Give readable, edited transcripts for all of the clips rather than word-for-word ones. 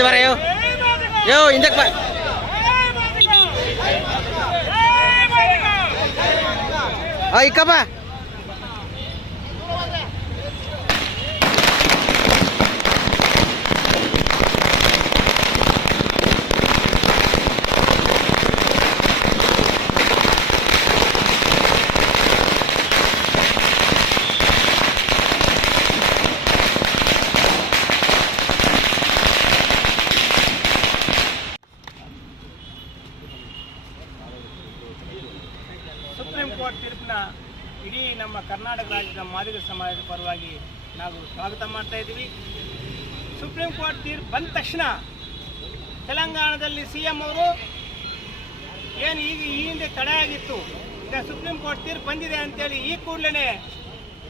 ಹಿಂದೆ ಬಾರ ಯೋ ಹಿಂದಕ್ಕೆ ಬಾ. ಇಕ್ಕಪ್ಪ ಸುಪ್ರೀಂ ಕೋರ್ಟ್ ತೀರ್ಪಿನ ಇಡೀ ನಮ್ಮ ಕರ್ನಾಟಕ ರಾಜ್ಯದ ಮಾದಿಗ ಸಮಾಜದ ಪರವಾಗಿ ನಾವು ಸ್ವಾಗತ ಮಾಡ್ತಾ ಇದ್ದೀವಿ. ಸುಪ್ರೀಂ ಕೋರ್ಟ್ ತೀರ್ಪು ಬಂದ ತಕ್ಷಣ ತೆಲಂಗಾಣದಲ್ಲಿ CM ಅವರು ಏನು ಈಗ ಈ ಹಿಂದೆ ತಡೆ ಆಗಿತ್ತು, ಈಗ ಸುಪ್ರೀಂ ಕೋರ್ಟ್ ತೀರ್ಪು ಬಂದಿದೆ ಅಂತೇಳಿ ಈ ಕೂಡಲೇ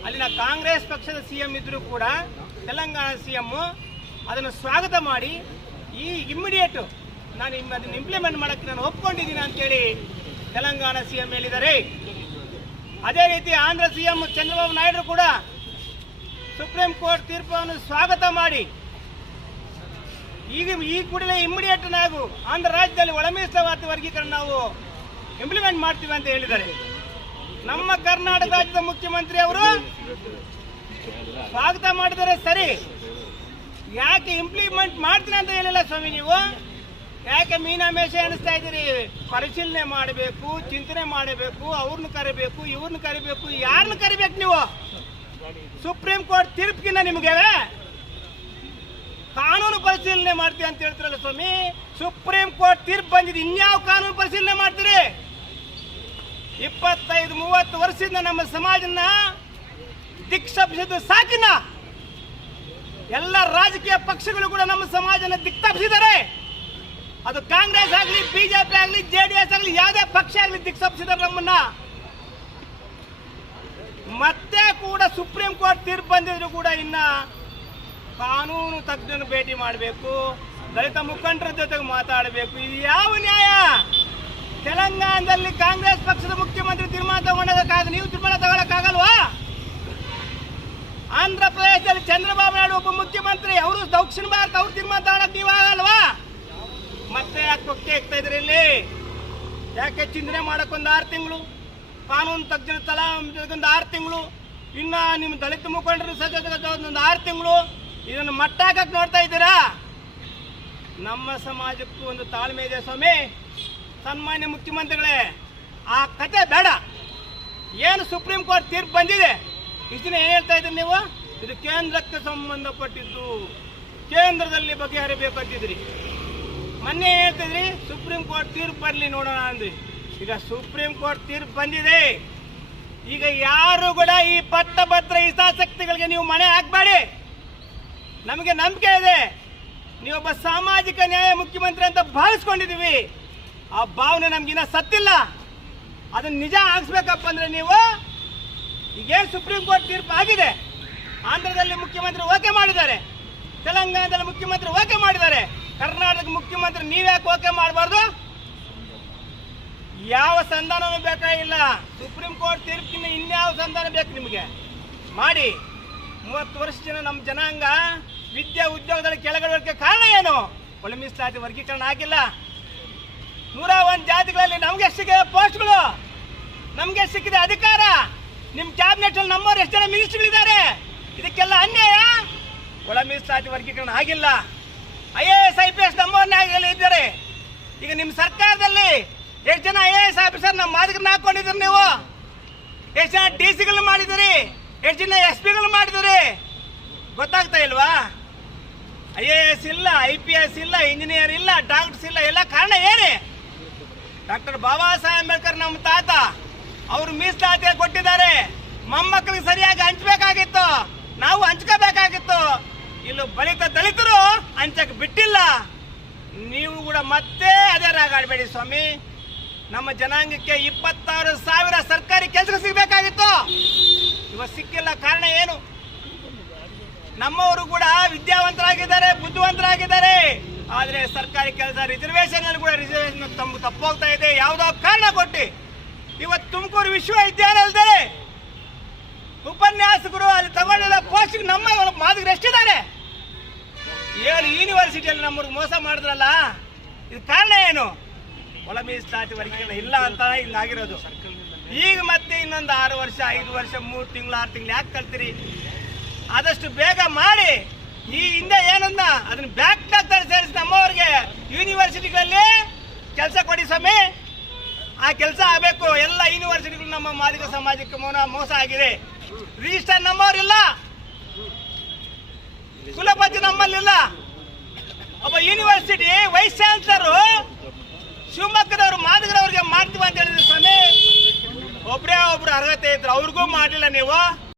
ಅಲ್ಲಿನ ಕಾಂಗ್ರೆಸ್ ಪಕ್ಷದ CM ಇದ್ದರೂ ಕೂಡ ತೆಲಂಗಾಣ CM ಅದನ್ನು ಸ್ವಾಗತ ಮಾಡಿ ಈ ಇಮ್ಮಿಡಿಯೇಟು ನಾನು ಅದನ್ನು ಇಂಪ್ಲಿಮೆಂಟ್ ಮಾಡೋಕ್ಕೆ ನಾನು ಒಪ್ಕೊಂಡಿದ್ದೀನಿ ಅಂತೇಳಿ ತೆಲಂಗಾಣ CM ಹೇಳಿದ್ದಾರೆ. ಅದೇ ರೀತಿ ಆಂಧ್ರ CM ಚಂದ್ರಬಾಬು ನಾಯ್ಡು ಕೂಡ ಸುಪ್ರೀಂ ಕೋರ್ಟ್ ತೀರ್ಪನ್ನು ಸ್ವಾಗತ ಮಾಡಿ ಈ ಕೂಡಲೇ ಇಮ್ಮಿಡಿಯೇಟ್ ನಾವು ಆಂಧ್ರ ರಾಜ್ಯದಲ್ಲಿ ಒಳ ಮೀಸಲಾತಿ ವರ್ಗೀಕರಣ ನಾವು ಇಂಪ್ಲಿಮೆಂಟ್ ಮಾಡ್ತೀವಿ ಅಂತ ಹೇಳಿದ್ದಾರೆ. ನಮ್ಮ ಕರ್ನಾಟಕ ರಾಜ್ಯದ ಮುಖ್ಯಮಂತ್ರಿ ಅವರು ಸ್ವಾಗತ ಮಾಡಿದರೆ ಸರಿ, ಯಾಕೆ ಇಂಪ್ಲಿಮೆಂಟ್ ಮಾಡ್ತೀನಿ ಅಂತ ಹೇಳಿಲ್ಲ ಸ್ವಾಮಿ ನೀವು? ಯಾಕೆ ಮೀನಾಮೇಷ ಅನಿಸ್ತಾ ಇದ್ದೀರಿ? ಪರಿಶೀಲನೆ ಮಾಡಬೇಕು, ಚಿಂತನೆ ಮಾಡಬೇಕು, ಅವ್ರನ್ನ ಕರಿಬೇಕು, ಇವ್ರನ್ನ ಕರಿಬೇಕು, ಯಾರನ್ನ ಕರಿಬೇಕು ನೀವು? ಸುಪ್ರೀಂ ಕೋರ್ಟ್ ತೀರ್ಪಿಗಿನ್ನ ನಿಮಗೆ ಕಾನೂನು ಪರಿಶೀಲನೆ ಮಾಡ್ತೀವಿ ಅಂತ ಹೇಳ್ತಿರಲ್ಲ ಸ್ವಾಮಿ. ಸುಪ್ರೀಂ ಕೋರ್ಟ್ ತೀರ್ಪು ಬಂದಿದೆ, ಇನ್ಯಾವ ಕಾನೂನು ಪರಿಶೀಲನೆ ಮಾಡ್ತೀರಿ? 25-30 ವರ್ಷದಿಂದ ನಮ್ಮ ಸಮಾಜನ ದಿಕ್ತಪ್ಪಿಸಿದ್ದು ಸಾಕಿನ. ಎಲ್ಲ ರಾಜಕೀಯ ಪಕ್ಷಗಳು ಕೂಡ ನಮ್ಮ ಸಮಾಜನ ದಿಕ್ತಪ್ಪಿಸಿದ್ದಾರೆ. ಅದು ಕಾಂಗ್ರೆಸ್ ಆಗಲಿ, ಬಿಜೆಪಿ ಆಗಲಿ, JDS ಆಗಲಿ, ಯಾವುದೇ ಪಕ್ಷ ಆಗಲಿ ದಿಕ್ತಪ್ಪಿಸಿದ್ದಾರೆ ನಮ್ಮನ್ನ. ಮತ್ತೆ ಕೂಡ ಸುಪ್ರೀಂ ಕೋರ್ಟ್ ತೀರ್ಪು ಬಂದಿದ್ರು ಕೂಡ ಇನ್ನ ಕಾನೂನು ತಜ್ಞರನ್ನು ಭೇಟಿ ಮಾಡಬೇಕು, ದಲಿತ ಮುಖಂಡರ ಜೊತೆಗೆ ಮಾತಾಡಬೇಕು. ಇದು ಯಾವ ನ್ಯಾಯ? ತೆಲಂಗಾಣದಲ್ಲಿ ಕಾಂಗ್ರೆಸ್ ಪಕ್ಷದ ಮುಖ್ಯಮಂತ್ರಿ ತೀರ್ಮಾನ ತಗೊಂಡಾಗ ನೀವು ತೀರ್ಮಾನ ತಗೊಳಕ್ಕಾಗಲ್ವಾ? ಆಂಧ್ರ ಪ್ರದೇಶದಲ್ಲಿ ಚಂದ್ರಬಾಬು ನಾಯ್ಡು ಒಬ್ಬ ಮುಖ್ಯಮಂತ್ರಿ, ಅವರು ದಕ್ಷಿಣ ಭಾರತ, ಅವ್ರು ತೀರ್ಮಾನ ತಗೊಳಕ್ ನೀವು ಆಗಲ್ವಾ? ಮತ್ತೆ ಯಾಕೆ ಕೊಕ್ಕೆ ಆಗ್ತಾ ಇದ್ರಿ ಇಲ್ಲಿ? ಯಾಕೆ ಚಿಂತನೆ ಮಾಡಕ್ಕೊಂದು 6 ತಿಂಗಳು, ಕಾನೂನು ತಜ್ಞರ ತಲಾ ಒಂದು 6 ತಿಂಗಳು, ಇನ್ನ ನಿಮ್ಮ ದಲಿತ ಮುಖಂಡರು ಸಚಿವ ಒಂದು 6 ತಿಂಗಳು, ಇದನ್ನು ಮಟ್ಟ ಹಾಕಕ್ಕೆ ನೋಡ್ತಾ ಇದ್ದೀರಾ? ನಮ್ಮ ಸಮಾಜಕ್ಕೂ ಒಂದು ತಾಳ್ಮೆ ಇದೆ ಸ್ವಾಮಿ. ಸನ್ಮಾನ್ಯ ಮುಖ್ಯಮಂತ್ರಿಗಳೇ, ಆ ಕತೆ ಬೇಡ. ಏನು ಸುಪ್ರೀಂ ಕೋರ್ಟ್ ತೀರ್ಪು ಬಂದಿದೆ, ಇದನ್ನ ಏನು ಹೇಳ್ತಾ ಇದ್ದೀರಿ ನೀವು? ಇದು ಕೇಂದ್ರಕ್ಕೆ ಸಂಬಂಧಪಟ್ಟಿದ್ದು, ಕೇಂದ್ರದಲ್ಲಿ ಬಗೆಹರಿಬೇಕಂತಿದ್ರಿ. ಮೊನ್ನೆ ಹೇಳ್ತಿದ್ರಿ ಸುಪ್ರೀಂ ಕೋರ್ಟ್ ತೀರ್ಪು ಬರಲಿ ನೋಡೋಣ ಅಂದ್ರಿ. ಈಗ ಸುಪ್ರೀಂ ಕೋರ್ಟ್ ತೀರ್ಪು ಬಂದಿದೆ. ಈಗ ಯಾರು ಕೂಡ ಈ ಪಟ್ಟಭದ್ರ ಹಿತಾಸಕ್ತಿಗಳಿಗೆ ನೀವು ಮಣೆ ಹಾಕಬೇಡಿ. ನಮಗೆ ನಂಬಿಕೆ ಇದೆ, ನೀವೊಬ್ಬ ಸಾಮಾಜಿಕ ನ್ಯಾಯ ಮುಖ್ಯಮಂತ್ರಿ ಅಂತ ಭಾವಿಸ್ಕೊಂಡಿದ್ದೀವಿ. ಆ ಭಾವನೆ ನಮ್ಗಿನ್ನ ಸತ್ತಿಲ್ಲ. ಅದನ್ನ ನಿಜ ಆಗಿಸ್ಬೇಕಪ್ಪ ಅಂದ್ರೆ ನೀವು ಈಗೇನು ಸುಪ್ರೀಂ ಕೋರ್ಟ್ ತೀರ್ಪು ಆಗಿದೆ, ಆಂಧ್ರದಲ್ಲಿ ಮುಖ್ಯಮಂತ್ರಿ ಓಕೆ ಮಾಡಿದ್ದಾರೆ, ತೆಲಂಗಾಣದಲ್ಲಿ ಮುಖ್ಯಮಂತ್ರಿ ಓಕೆ ಮಾಡಿದ್ದಾರೆ, ಕರ್ನಾಟಕ ಮುಖ್ಯಮಂತ್ರಿ ನೀವ್ಯಾಕೆ ಓಕೆ ಮಾಡಬಾರ್ದು? ಯಾವ ಸಂಧಾನನೂ ಬೇಕಾಗಿಲ್ಲ. ಸುಪ್ರೀಂ ಕೋರ್ಟ್ ತೀರ್ಪಿನ ಇನ್ಯಾವ ಸಂಧಾನ ಬೇಕು ನಿಮಗೆ? ಮಾಡಿ. 30 ವರ್ಷ ನಮ್ಮ ಜನಾಂಗ ವಿದ್ಯಾ ಉದ್ಯೋಗದಲ್ಲಿ ಕೆಳಗಡೆ ಕಾರಣ ಏನು? ಒಳ ಮೀಸಲಾತಿ ವರ್ಗೀಕರಣ ಆಗಿಲ್ಲ. 101 ಜಾತಿಗಳಲ್ಲಿ ನಮಗೆ ಸಿಕ್ಕಿದೆ ಪೋಸ್ಟ್ಗಳು, ನಮಗೆ ಸಿಕ್ಕಿದೆ ಅಧಿಕಾರ. ನಿಮ್ಮ ಕ್ಯಾಬಿನೆಟ್ ಅಲ್ಲಿ ನಮ್ಮವ್ರು ಎಷ್ಟು ಜನ ಮಿನಿಸ್ಟರ್ಗಳಿದ್ದಾರೆ? ಇದಕ್ಕೆಲ್ಲ ಅನ್ಯಾಯ. ಒಳ ಮೀಸಲಾತಿ ವರ್ಗೀಕರಣ ಆಗಿಲ್ಲ. IAS IPS ನಮ್ಮವ್ರನ್ನ ಇದ್ದಾರೆ. ಈಗ ನಿಮ್ಮ ಸರ್ಕಾರದಲ್ಲಿ ಎಷ್ಟು ಜನ IAS ಆಫೀಸರ್ ನಮ್ಮ ಮಾದಿಗರನ್ನ ಹಾಕೊಂಡಿದ್ದೀರಿ ನೀವು? ಎಷ್ಟು ಜನ DC ಮಾಡಿದಿರಿ? ಎಷ್ಟು ಜನ SP ಮಾಡಿದಿರಿ? ಗೊತ್ತಾಗ್ತಾ ಇಲ್ವಾ? IAS ಇಲ್ಲ, IPS ಇಲ್ಲ, ಇಂಜಿನಿಯರ್ ಇಲ್ಲ, ಡಾಕ್ಟರ್ಸ್ ಇಲ್ಲ. ಎಲ್ಲ ಕಾರಣ ಏನೇ? ಡಾಕ್ಟರ್ ಬಾಬಾ ಸಾಹೇಬ್ ಅಂಬೇಡ್ಕರ್ ನಮ್ಮ ತಾತ, ಅವರು ಮೀಸಲಾತಿ ಕೊಟ್ಟಿದ್ದಾರೆ. ಮೊಮ್ಮಕ್ಕಳಿಗೆ ಸರಿಯಾಗಿ ಹಂಚಬೇಕಾಗಿತ್ತು, ನಾವು ಹಂಚ್ಕೋಬೇಕಾಗಿತ್ತು. ಇಲ್ಲೂ ಬಲಿತ ದಲಿತರು ಹಂಚಕ್ಕೆ ಬಿಟ್ಟಿಲ್ಲ. ನೀವು ಕೂಡ ಮತ್ತೆ ಅದೇ ರಾಗಾಡಬೇಡಿ ಸ್ವಾಮಿ. ನಮ್ಮ ಜನಾಂಗಕ್ಕೆ 26,000 ಸರ್ಕಾರಿ ಕೆಲಸ ಸಿಗಬೇಕಾಗಿತ್ತು, ಇವತ್ತು ಸಿಕ್ಕಿಲ್ಲ. ಕಾರಣ ಏನು? ನಮ್ಮವರು ಕೂಡ ವಿದ್ಯಾವಂತರಾಗಿದ್ದಾರೆ, ಬುದ್ಧಿವಂತರಾಗಿದ್ದಾರೆ. ಆದರೆ ಸರ್ಕಾರಿ ಕೆಲಸ ರಿಸರ್ವೇಷನ್ ಅಲ್ಲಿ ಕೂಡ ರಿಸರ್ವೇಷನ್ ತಪ್ಪೋಗ್ತಾ ಇದೆ. ಯಾವುದೋ ಕಾರಣ ಕೊಟ್ಟು ಇವತ್ತು ತುಮಕೂರು ವಿಶ್ವವಿದ್ಯಾಲಯದಲ್ಲಿ ಉಪನ್ಯಾಸಕರು ಅಲ್ಲಿ ತಗೊಂಡಿಲ್ಲ ಪೋಸ್ಟ್ಗೆ ನಮ್ಮ ಮಾದಿಗರು ಎಷ್ಟಿದ್ದಾರೆ? 7 ಯೂನಿವರ್ಸಿಟಿ ಯೂನಿವರ್ಸಿಟಿಯಲ್ಲಿ ನಮ್ಮವ್ರಿಗೆ ಮೋಸ ಮಾಡಿದ್ರಲ್ಲ, ಇದು ಕಾರಣ ಏನು? ಒಳ ಮೀಸಲಾತಿ ವರ್ಗೀಕರಣ ಇಲ್ಲ ಅಂತ ಹಿಂಗಾಗಿರೋದು. ಈಗ ಮತ್ತೆ ಇನ್ನೊಂದು 6 ವರ್ಷ 5 ವರ್ಷ 3 ತಿಂಗಳು 6 ತಿಂಗಳು ಯಾಕೆ ಕಳ್ತೀರಿ? ಆದಷ್ಟು ಬೇಗ ಮಾಡಿ. ಈ ಹಿಂದೆ ಏನನ್ನ ಅದನ್ನ ಬ್ಯಾಕ್ ಸೇರಿಸಿ ನಮ್ಮವ್ರಿಗೆ ಯೂನಿವರ್ಸಿಟಿಗಳಲ್ಲಿ ಕೆಲಸ ಕೊಡಿ ಸ್ವಾಮಿ. ಆ ಕೆಲಸ ಆಗಬೇಕು. ಎಲ್ಲ ಯೂನಿವರ್ಸಿಟಿಗಳು ನಮ್ಮ ಮಾದಿಗ ಸಮಾಜಕ್ಕೆ ಮೋಸ ಆಗಿದೆ. ರಿಜಿಸ್ಟರ್ ನಮ್ಮವ್ರಿಲ್ಲ, ಕುಲಪತಿ ನಮ್ಮಲ್ಲಿಲ್ಲ. ಒಬ್ಬ ಯೂನಿವರ್ಸಿಟಿ ವೈಸ್ ಚಾನ್ಸಲರು ಶಿವಮೊಗ್ಗದವರು ಮಾದಿಗರವ್ರಿಗೆ ಮಾಡ್ತೀವಿ ಅಂತ ಹೇಳಿದ್ರು ಸ್ವಾಮಿ. ಒಬ್ಬರೇ ಒಬ್ರು ಅರ್ಹತೆ ಇದ್ರು, ಅವ್ರಿಗೂ ಮಾಡಲಿಲ್ಲ ನೀವು.